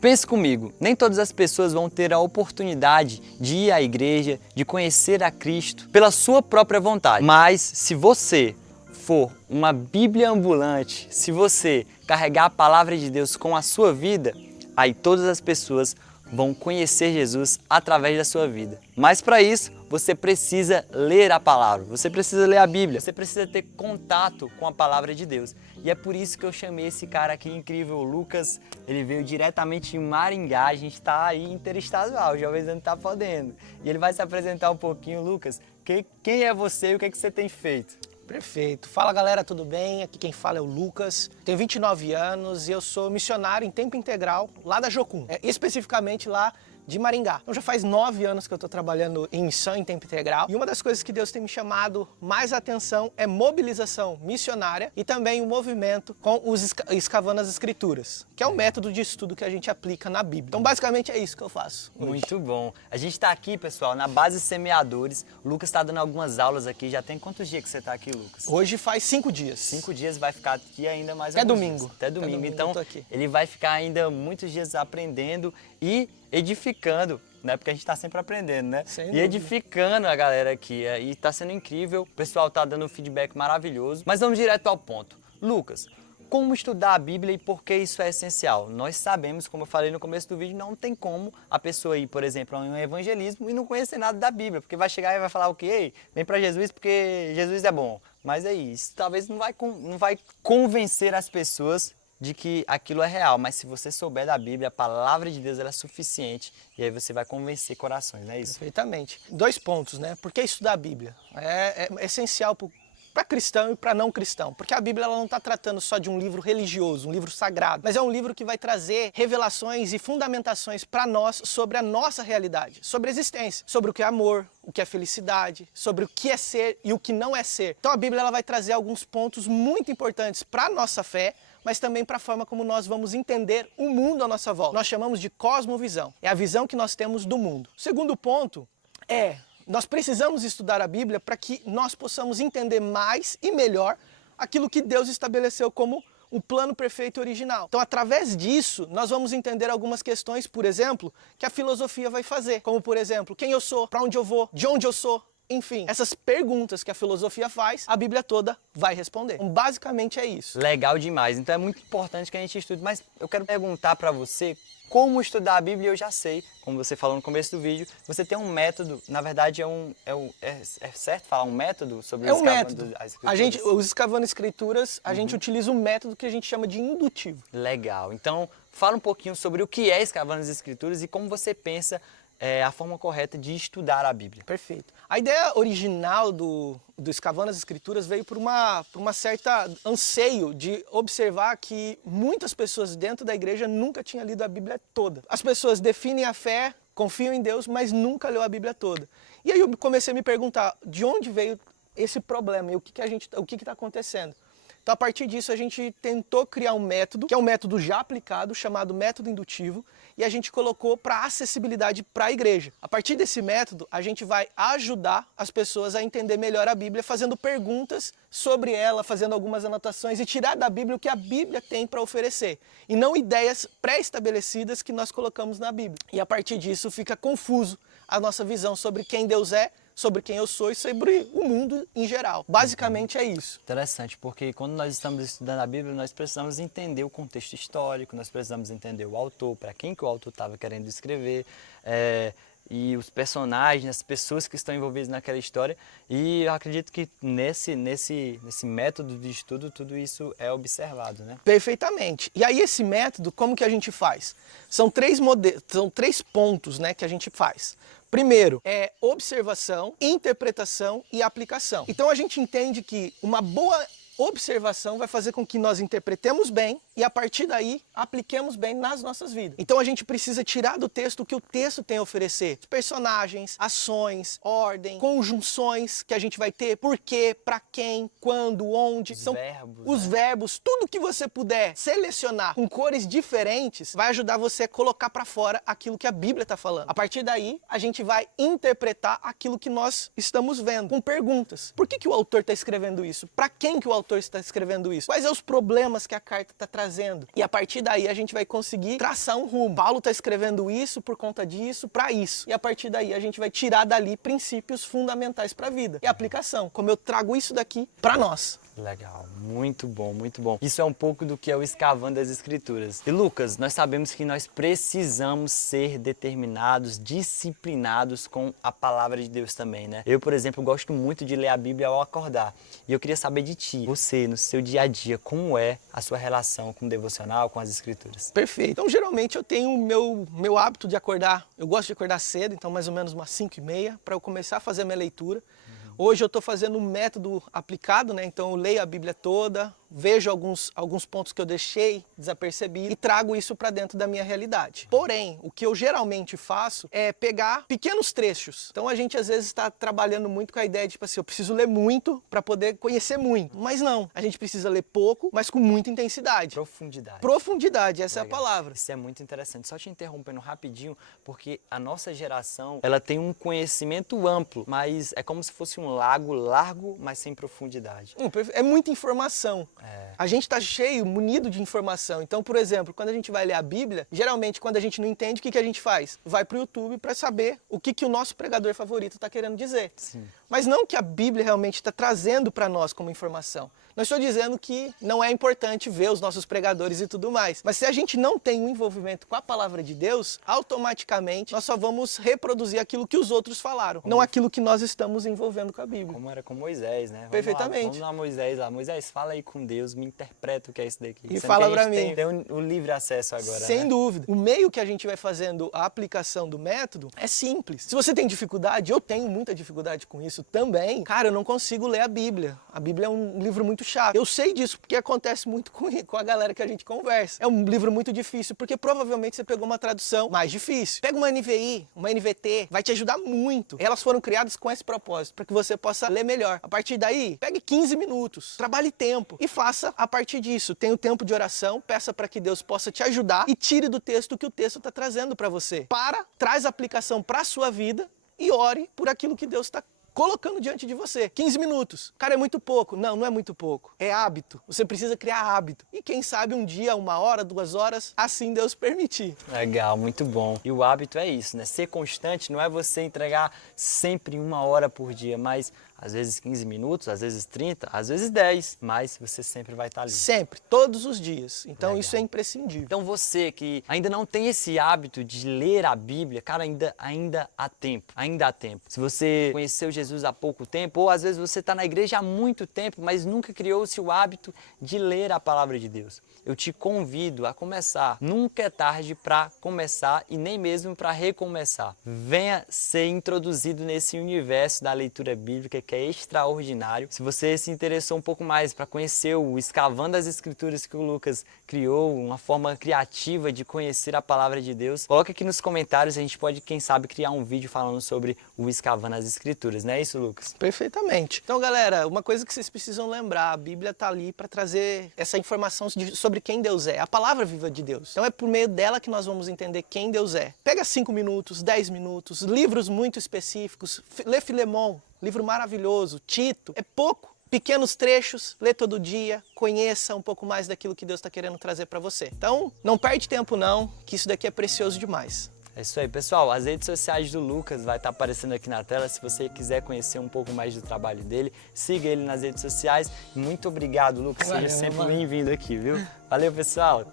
Pense comigo, nem todas as pessoas vão ter a oportunidade de ir à igreja, de conhecer a Cristo pela sua própria vontade. Mas se você for uma Bíblia ambulante, se você carregar a palavra de Deus com a sua vida, aí todas as pessoas vão conhecer Jesus através da sua vida. Mas para isso, você precisa ler a palavra, você precisa ler a Bíblia, você precisa ter contato com a palavra de Deus. E é por isso que eu chamei esse cara aqui incrível, o Lucas. Ele veio diretamente de Maringá, a gente está aí interestadual, o Jovens não está podendo. E ele vai se apresentar um pouquinho. Lucas, quem é você e o que você tem feito? Perfeito. Fala galera, tudo bem? Aqui quem fala é o Lucas, tenho 29 anos e eu sou missionário em tempo integral lá da Jocum, especificamente lá de Maringá. Então já faz 9 anos que eu estou trabalhando em missão em tempo integral e uma das coisas que Deus tem me chamado mais atenção é mobilização missionária e também o movimento com os escavando as escrituras, que é um método de estudo que a gente aplica na Bíblia. Então basicamente é isso que eu faço hoje. Muito bom. A gente está aqui, pessoal, na base Semeadores. O Lucas está dando algumas aulas aqui. Já tem quantos dias que você está aqui, Lucas? Hoje faz 5 dias. 5 dias, vai ficar aqui ainda mais Até alguns domingo. dias. Até domingo. Então, eu tô aqui. ele vai ficar ainda muitos dias aprendendo e edificando, né? Porque a gente está sempre aprendendo, né? Sem E dúvida. edificando a galera aqui. E está sendo incrível. O pessoal está dando um feedback maravilhoso. Mas vamos direto ao ponto. Lucas, como estudar a Bíblia e por que isso é essencial? Nós sabemos, como eu falei no começo do vídeo, não tem como a pessoa ir, por exemplo, a um evangelismo e não conhecer nada da Bíblia, porque vai chegar e vai falar o quê? Ei, vem para Jesus porque Jesus é bom. Mas é isso, talvez não vai convencer as pessoas de que aquilo é real, mas se você souber da Bíblia, a palavra de Deus ela é suficiente e aí você vai convencer corações, não é isso? Perfeitamente. 2 pontos, né? Por que estudar a Bíblia? É essencial para cristão e para não cristão, porque a Bíblia ela não está tratando só de um livro religioso, um livro sagrado, mas é um livro que vai trazer revelações e fundamentações para nós sobre a nossa realidade, sobre a existência, sobre o que é amor, o que é felicidade, sobre o que é ser e o que não é ser. Então a Bíblia ela vai trazer alguns pontos muito importantes para a nossa fé, mas também para a forma como nós vamos entender o mundo à nossa volta. Nós chamamos de cosmovisão, é a visão que nós temos do mundo. O segundo ponto nós precisamos estudar a Bíblia para que nós possamos entender mais e melhor aquilo que Deus estabeleceu como o plano perfeito e original. Então, através disso, nós vamos entender algumas questões, por exemplo, que a filosofia vai fazer. Como, por exemplo, quem eu sou, para onde eu vou, de onde eu sou. Enfim, essas perguntas que a filosofia faz, a Bíblia toda vai responder. Então, basicamente é isso. Legal demais, então é muito importante que a gente estude, mas eu quero perguntar para você como estudar a Bíblia. Eu já sei, como você falou no começo do vídeo, você tem um método, na verdade é certo falar um método sobre Um método. as escrituras? Os escavando escrituras, a gente utiliza um método que a gente chama de indutivo. Legal, então fala um pouquinho sobre o que é escavando as escrituras e como você pensa a forma correta de estudar a Bíblia. Perfeito. A ideia original do Escavando as Escrituras veio por uma certa anseio de observar que muitas pessoas dentro da igreja nunca tinham lido a Bíblia toda. As pessoas definem a fé, confiam em Deus, mas nunca leu a Bíblia toda. E aí eu comecei a me perguntar de onde veio esse problema e o que está acontecendo. Então, a partir disso, a gente tentou criar um método, que é um método já aplicado, chamado método indutivo, e a gente colocou para acessibilidade para a igreja. A partir desse método, a gente vai ajudar as pessoas a entender melhor a Bíblia, fazendo perguntas sobre ela, fazendo algumas anotações e tirar da Bíblia o que a Bíblia tem para oferecer, e não ideias pré-estabelecidas que nós colocamos na Bíblia. E a partir disso fica confuso a nossa visão sobre quem Deus é, sobre quem eu sou e sobre o mundo em geral. Basicamente é isso. Interessante, porque quando nós estamos estudando a Bíblia, nós precisamos entender o contexto histórico, nós precisamos entender o autor, para quem que o autor estava querendo escrever, e os personagens, as pessoas que estão envolvidas naquela história. E eu acredito que nesse método de estudo, tudo isso é observado, né? Perfeitamente. E aí esse método, como que a gente faz? São 3 pontos, né, que a gente faz. Primeiro é observação, interpretação e aplicação. Então a gente entende que uma boa observação vai fazer com que nós interpretemos bem e a partir daí apliquemos bem nas nossas vidas. Então a gente precisa tirar do texto o que o texto tem a oferecer. Personagens, ações, ordem, conjunções que a gente vai ter, por quê, para quem, quando, onde. Os verbos, tudo que você puder selecionar com cores diferentes vai ajudar você a colocar para fora aquilo que a Bíblia está falando. A partir daí a gente vai interpretar aquilo que nós estamos vendo com perguntas. Por que o autor está escrevendo isso? Para quem que o autor autor está escrevendo isso? Quais são os problemas que a carta está trazendo? E a partir daí a gente vai conseguir traçar um rumo. Paulo está escrevendo isso por conta disso, para isso. E a partir daí a gente vai tirar dali princípios fundamentais para a vida. E a aplicação, como eu trago isso daqui para nós. Legal, muito bom, muito bom. Isso é um pouco do que é o Escavando as Escrituras. E Lucas, nós sabemos que nós precisamos ser determinados, disciplinados com a palavra de Deus também, né? Eu, por exemplo, gosto muito de ler a Bíblia ao acordar. E eu queria saber de ti, você, no seu dia a dia, como é a sua relação com o devocional, com as Escrituras? Perfeito. Então, geralmente eu tenho o meu hábito de acordar. Eu gosto de acordar cedo, então mais ou menos umas 5h30, para eu começar a fazer a minha leitura. Hoje eu estou fazendo um método aplicado, né? Então eu leio a Bíblia toda, vejo alguns pontos que eu deixei desapercebido e trago isso para dentro da minha realidade. Porém, o que eu geralmente faço é pegar pequenos trechos. Então a gente às vezes está trabalhando muito com a ideia de, tipo assim, eu preciso ler muito para poder conhecer muito. Mas não, a gente precisa ler pouco, mas com muita intensidade. Profundidade. Profundidade, essa Legal. é a palavra. Isso é muito interessante. Só te interrompendo rapidinho, porque a nossa geração, ela tem um conhecimento amplo, mas é como se fosse um lago largo, mas sem profundidade. É muita informação. A gente está cheio, munido de informação. Então, por exemplo, quando a gente vai ler a Bíblia, geralmente quando a gente não entende, o que a gente faz? Vai para o YouTube para saber o que o nosso pregador favorito está querendo dizer. Sim. Mas não que a Bíblia realmente está trazendo para nós como informação. Não estou dizendo que não é importante ver os nossos pregadores e tudo mais. Mas se a gente não tem um envolvimento com a palavra de Deus, automaticamente nós só vamos reproduzir aquilo que os outros falaram, não aquilo que nós estamos envolvendo com a Bíblia. Como era com Moisés, né? Perfeitamente. Vamos lá, Moisés. Moisés, fala aí com Deus, me interpreta o que é isso daqui. E fala para mim. Tem o livre acesso agora, Sem dúvida. O meio que a gente vai fazendo a aplicação do método é simples. Se você tem dificuldade, eu tenho muita dificuldade com isso também. Cara, eu não consigo ler a Bíblia. A Bíblia é um livro muito chato. Eu sei disso porque acontece muito com a galera que a gente conversa. É um livro muito difícil porque provavelmente você pegou uma tradução mais difícil. Pega uma NVI, uma NVT, vai te ajudar muito. Elas foram criadas com esse propósito, para que você possa ler melhor. A partir daí, pegue 15 minutos, trabalhe tempo e faça a partir disso. Tenha o tempo de oração, peça para que Deus possa te ajudar e tire do texto o que o texto está trazendo para você. Traz a aplicação para a sua vida e ore por aquilo que Deus está colocando diante de você. 15 minutos. Cara, é muito pouco. Não, não é muito pouco. É hábito. Você precisa criar hábito. E quem sabe um dia, 1 hora, 2 horas, assim Deus permitir. Legal, muito bom. E o hábito é isso, né? Ser constante não é você entregar sempre 1 hora por dia, mas às vezes 15 minutos, às vezes 30, às vezes 10, mas você sempre vai estar ali. Sempre, todos os dias. Então Legal. Isso é imprescindível. Então você que ainda não tem esse hábito de ler a Bíblia, cara, ainda há tempo, ainda há tempo. Se você conheceu Jesus há pouco tempo, ou às vezes você está na igreja há muito tempo, mas nunca criou-se o hábito de ler a palavra de Deus, eu te convido a começar. Nunca é tarde para começar e nem mesmo para recomeçar. Venha ser introduzido nesse universo da leitura bíblica que é extraordinário. Se você se interessou um pouco mais para conhecer o Escavando as Escrituras que o Lucas criou, uma forma criativa de conhecer a palavra de Deus, coloca aqui nos comentários, a gente pode, quem sabe, criar um vídeo falando sobre o Escavando as Escrituras, não é isso, Lucas? Perfeitamente. Então, galera, uma coisa que vocês precisam lembrar, a Bíblia está ali para trazer essa informação sobre quem Deus é, a palavra viva de Deus. Então é por meio dela que nós vamos entender quem Deus é. Pega 5 minutos, 10 minutos, livros muito específicos, lê Filemon, livro maravilhoso, Tito, é pouco. Pequenos trechos, lê todo dia, conheça um pouco mais daquilo que Deus está querendo trazer para você. Então, não perde tempo não, que isso daqui é precioso demais. É isso aí, pessoal. As redes sociais do Lucas vai estar aparecendo aqui na tela. Se você quiser conhecer um pouco mais do trabalho dele, siga ele nas redes sociais. Muito obrigado, Lucas. Seja sempre bem-vindo aqui, viu? Valeu, pessoal.